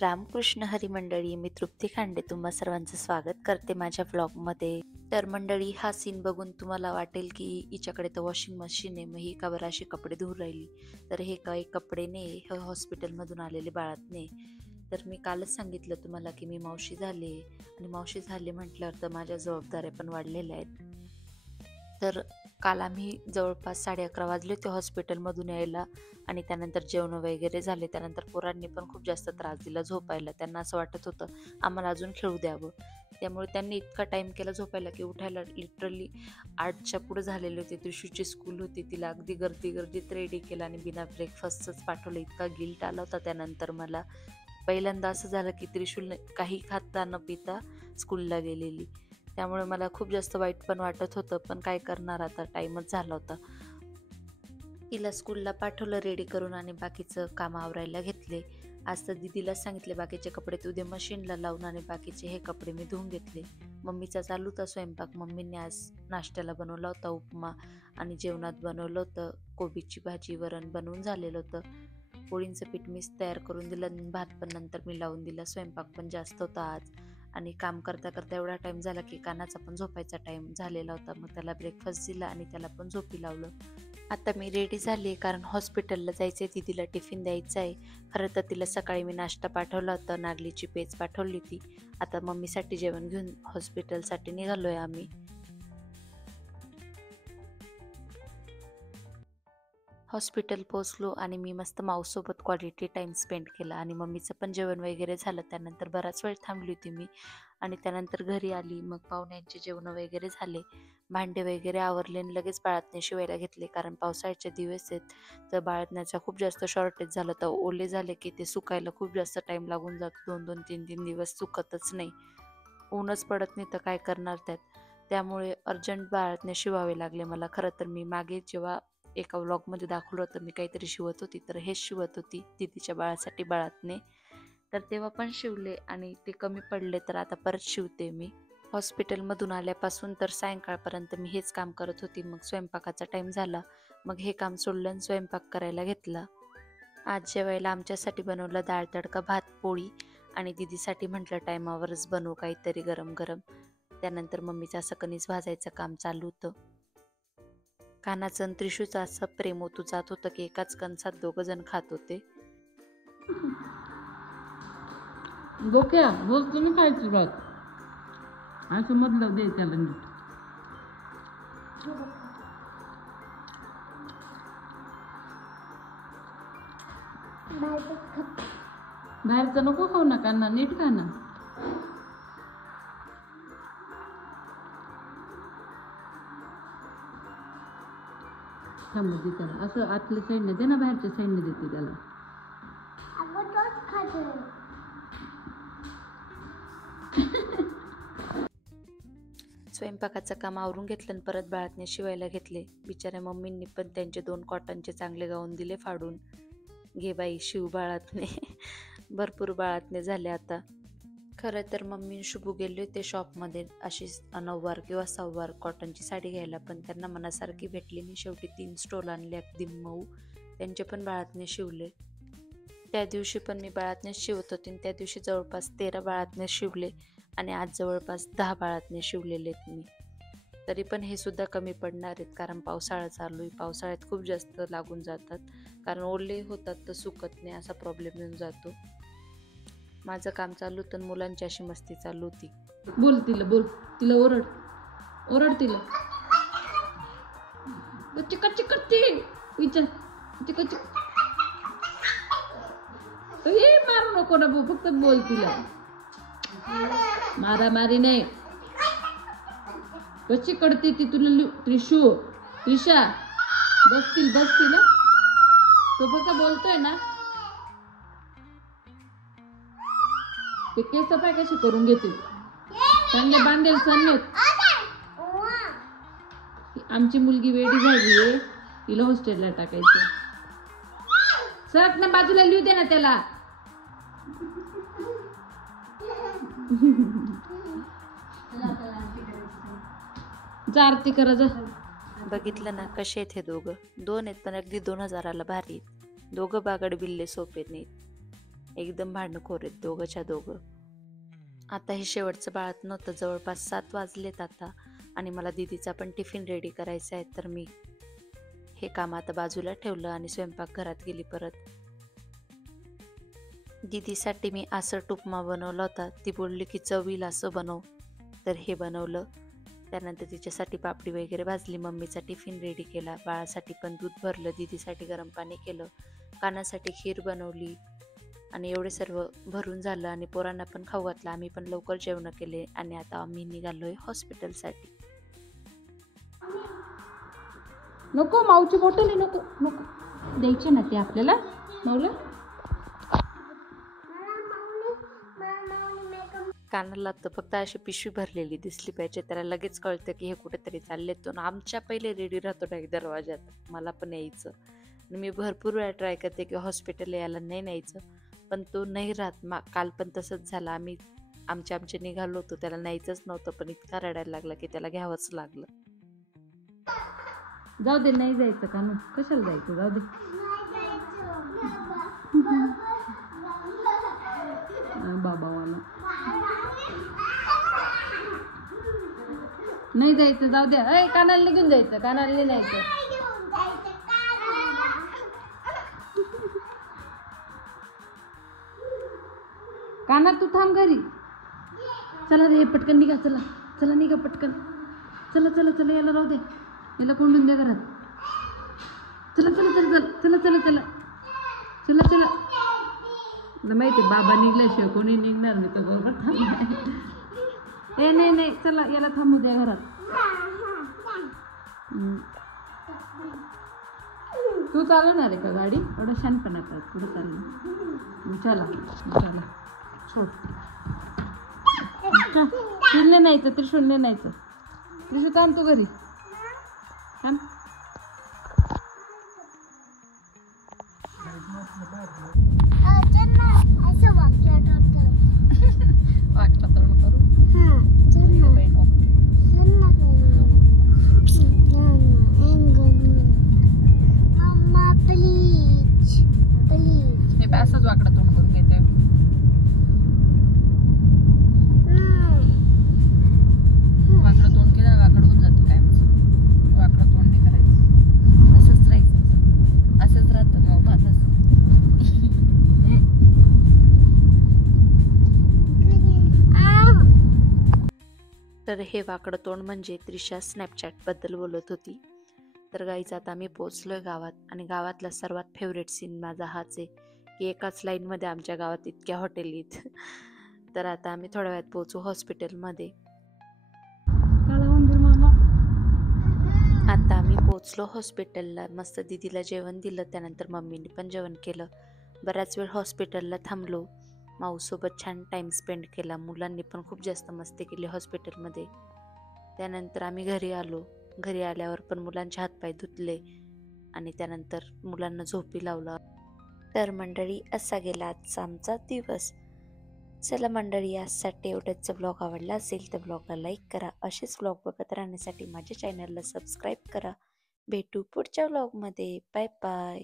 रामकृष्ण हरी मंडळी, मी तृप्ती खांडे तुम्हा सर्वांचं स्वागत करते माझ्या व्लॉगमध्ये. तर मंडळी, हा सीन बघून तुम्हाला वाटेल की हिच्याकडे तर वॉशिंग मशीन आहे, मग ही का बरं अशी कपडे धुवून राहिली. तर हे काही कपडे नाही, हे हॉस्पिटलमधून आलेले बाळातने. तर मी कालच सांगितलं तुम्हाला की मी मावशी झाले, आणि मावशी झाले म्हटल्यावर तर माझ्या जबाबदाऱ्या पण वाढलेल्या आहेत. तर काल आम्ही जवळपास 11:30 वाजले होते हॉस्पिटलमधून यायला, आणि त्यानंतर जेवण वगैरे झाले. त्यानंतर पोरांनी पण खूप जास्त त्रास दिला झोपायला. त्यांना असं वाटत होतं आम्हाला अजून खेळू द्यावं. त्यामुळे त्यांनी इतका टाईम केला झोपायला की उठायला लिटरली 8च्या पुढे झालेले होते. त्रिशूची स्कूल होती, तिला अगदी गर्दीत रेडी केलं आणि बिना ब्रेकफास्टच पाठवलं. इतका गिल्ट आला होता त्यानंतर मला. पहिल्यांदा असं झालं की त्रिशूल काही खाता न पिता स्कूलला गेलेली. त्यामुळे मला खूप जास्त वाईट पण वाटत होतं, पण काय करणार, आता टाईमच झाला होता. तिला स्कूलला पाठवलं रेडी करून आणि बाकीचं काम आवरायला घेतले. आज तर दीदीला सांगितले बाकीचे कपडे तू उद्या मशीनला लावून, आणि बाकीचे हे कपडे मी धुवून घेतले. मम्मीचा चालू होता स्वयंपाक. मम्मीने आज नाश्त्याला बनवला होता उपमा, आणि जेवणात बनवलं होतं कोबीची भाजी, वरण बनवून झालेलं होतं. पोळींचं पीठ मीच तयार करून दिलं, भात पण नंतर मी लावून दिला. स्वयंपाक पण जास्त होता आज, आणि काम करता करता एवढा टाईम झाला की कानाचा पण झोपायचा टाईम झालेला होता. मग त्याला ब्रेकफास्ट दिला आणि त्याला पण झोपी लावलं. आता मी रेडी झाली आहे, कारण हॉस्पिटलला जायचं आहे, दीदीला टिफिन द्यायचा आहे. खरं तर तिला सकाळी मी नाश्ता पाठवला होता, नागलीची पेज पाठवली होती. आता मम्मीसाठी जेवण घेऊन हॉस्पिटलसाठी निघालो आहे आम्ही. हॉस्पिटल पोचलो आणि मी मस्त माऊसोबत क्वालिटी टाईम स्पेंड केला, आणि मम्मीचं पण जेवण वगैरे झालं. त्यानंतर बराच वेळ थांबली होती मी, आणि त्यानंतर घरी आली. मग पाहुण्यांचे जेवण वगैरे झाले, भांडे वगैरे आवरले, आणि लगेच बाळातने शिवायला घेतले. कारण पावसाळ्याचे दिवस आहेत, तर बाळातण्याचा खूप जास्त शॉर्टेज झालं. तर ओले झाले की ते सुकायला खूप जास्त टाईम लागून जातो. 2-2, 3-3 दिवस सुकतच नाही, ऊनच पडत नाही, तर काय करणार त्यात. त्यामुळे अर्जंट बाळातने शिवावे लागले मला. खरं तर मी मागे जेव्हा एका व्लॉगमध्ये दाखवलं होतं मी काहीतरी शिवत होती, तर हेच शिवत होती दीदीच्या बाळासाठी बाळातने. तर तेव्हा पण शिवले, आणि ते कमी पडले तर आता परत शिवते मी. हॉस्पिटलमधून आल्यापासून तर सायंकाळपर्यंत मी हेच काम करत होती. मग स्वयंपाकाचा टाईम झाला, मग हे काम सोडलं आणि स्वयंपाक करायला घेतला. आज जेवायला आमच्यासाठी बनवलं डाळ तडका, भात, पोळी, आणि दीदीसाठी म्हटलं टायमावरच बनवू काहीतरी गरम गरम. त्यानंतर मम्मीचं असं कणीस भाजायचं काम चालू होतं. कानाचं आणि त्रिशूचं असं प्रेम ओतू जात होतं की एकाच कणसात 2 जण खात होते. डोक्या रोज तुम्ही खायची बात असं मधलं दे त्याला नीट. बाहेरचं नको खाऊ नका ना, नीट खा ना. दे त्याला असं आतल्या साईडने दे ना, बाहेरच्या साईडने देते त्याला. स्वयंपाकाचं काम आवरून घेतलं आणि परत बाळातने शिवायला घेतले. बिचाऱ्या मम्मींनी पण त्यांचे 2 कॉटनचे चांगले गाऊन दिले फाडून. घे बाई शिव बाळातने. भरपूर बाळातने झाले आता. खरं तर मम्मी शुभू गेले होते शॉपमध्ये अशी 9वार किंवा 6वार कॉटनची साडी घ्यायला, पण त्यांना मनासारखी भेटली नाही. शेवटी 3 स्टोल आणले अगदी मऊ, त्यांचे पण बाळातने शिवले. त्या दिवशी पण मी बाळातनेच शिवत होते, आणि त्या दिवशी जवळपास 13 बाळातने शिवले, आणि आज जवळपास 10 बाळातने शिवलेले आहेत मी. तरी पण हे सुद्धा कमी पडणार आहेत, कारण पावसाळा चालू आहे. पावसाळ्यात खूप जास्त लागून जातात, कारण ओले होतात तर सुकत नाही, असा प्रॉब्लेम येऊन जातो. माझं काम चालू होतं, मुलांची अशी मस्ती चालू होती. बोल तिला ओरड तिला. कच्ची करते विचार हे मारू नको ना, फक्त बोल तिला. मारामारी नाही. कशी करते ती तुला त्रिशा. बसतील ना, तो बघा बोलतोय ना. ते केस पाय कशी करून घेते, चांगले बांधेल सन्नत. आमची मुलगी वेडी झाली आहे, तिला हॉस्टेलला टाकायचं. सरक ना बाजूला, लिहू दे ना त्याला. जा आरती करा जा. बघितलं ना कसे आहेत हे दोघं. 2 आहेत पण अगदी 2000ला भारी आहेत. दोघं बागड बिल्ले सोपे नाहीत. एकदम भांडणखोर आहेत दोघंच्या दोघं. आता हे शेवटचं बाळात नव्हतं, जवळपास 7 वाजलेत आता आणि मला दीदीचा पण टिफिन रेडी करायचा आहे. तर मी हे काम आता बाजूला ठेवलं आणि स्वयंपाकघरात गेली परत. दीदीसाठी मी आसट उपमा बनवला होता. ती बोलली की चवील असं बनव, तर हे बनवलं. त्यानंतर तिच्यासाठी पापडी वगैरे भाजली, मम्मीचा टिफिन रेडी केला, बाळासाठी पण दूध भरलं, दीदीसाठी गरम पाणी केलं, कानासाठी खीर बनवली आणि एवढे सर्व भरून झालं आणि पोरांना पण खाऊ घातलं. आम्ही पण लवकर जेवण केले आणि आता आम्ही निघालोय हॉस्पिटलसाठी. नको, माऊची बॉटल आहे, नको नको द्यायचे ना ते आपल्याला माऊला. कानाला तर फक्त अशी पिशवी भरलेली दिसली पाहिजे, त्याला लगेच कळतं की हे कुठेतरी चालले. तो आमच्या पहिले रेडी राहतो डायरेक्ट दरवाजात, मला पण यायचं. आणि मी भरपूर वेळा ट्राय करते की हॉस्पिटल यायला नाही न्यायचं, पण तो नाही राहत. काल पण तसंच झालं, आम्ही आमचे निघालो होतो, त्याला न्यायचंच नव्हतं, पण इतका रडायला लागला की त्याला घ्यावंच लागलं. जाऊ दे, नाही जायचं कानू, कशाला जायचं, जाऊ दे. बाबावाला नाही जायचं, जाऊ दे. अय कानाला घेऊन जायचं, कानाला न्यायचं. काना तू थांब घरी. चला रे पटकन निघा, चला चला निघा पटकन, चला चला चला, याला राहू दे, याला कोंडून द्या घरात. चला चला चला चला चला चला चला चला. माहिती बाबा निघल्याशिवाय कोणी निघणार नाही, तर बरोबर थांब. ए नाही नाही, चला याला थांबू द्या घरात. तू चालवणार आहे का गाडी? एवढं शानपणा कर, पुढे चाललं. चला चला सोड. शून्य न्यायचं, त्रिशून्य न्यायचं. त्रिशू थांब तू घरी, थांब. वाटलं तर करू. मी असंच वाकडं तोंड करून घेते. वाकडं तोंड केलं वाकडं होऊन जातं काय, वाकडं तोंड नाही करायचं, असंच राहायचं, असंच राहतं मग माझंच. तर हे वाकडं तोंड म्हणजे त्रिशा स्नॅपचॅटबद्दल बोलत होती. तर गाईज आता आम्ही पोचलोय गावात आणि गावातला सर्वात फेवरेट सीन माझा हाच आहे की एकाच लाईनमध्ये आमच्या गावात इतक्या हॉटेल आहेत. तर आता आम्ही थोड्या वेळात पोहोचू हॉस्पिटलमध्ये. आता आम्ही पोचलो हॉस्पिटलला, मस्त दीदीला जेवण दिलं, त्यानंतर मम्मीने पण जेवण केलं. बराच वेळ हॉस्पिटलला थांबलो, माऊसोबत छान टाईम स्पेंड केला, मुलांनी पण खूप जास्त मस्ती केली हॉस्पिटलमध्ये. त्यानंतर आम्ही घरी आलो. घरी आल्यावर पण मुलांचे हातपाय धुतले आणि त्यानंतर मुलांना झोपी लावलं. तर मंडळी असा गेला आजचा आमचा दिवस. चला मंडळी, आजसाठी एवढंच. ब्लॉग आवडला असेल तर ब्लॉगला लाईक करा. असेच ब्लॉग बघत राहण्यासाठी माझ्या चॅनलला सबस्क्राईब करा. भेटू पुढच्या ब्लॉगमध्ये. Bye bye.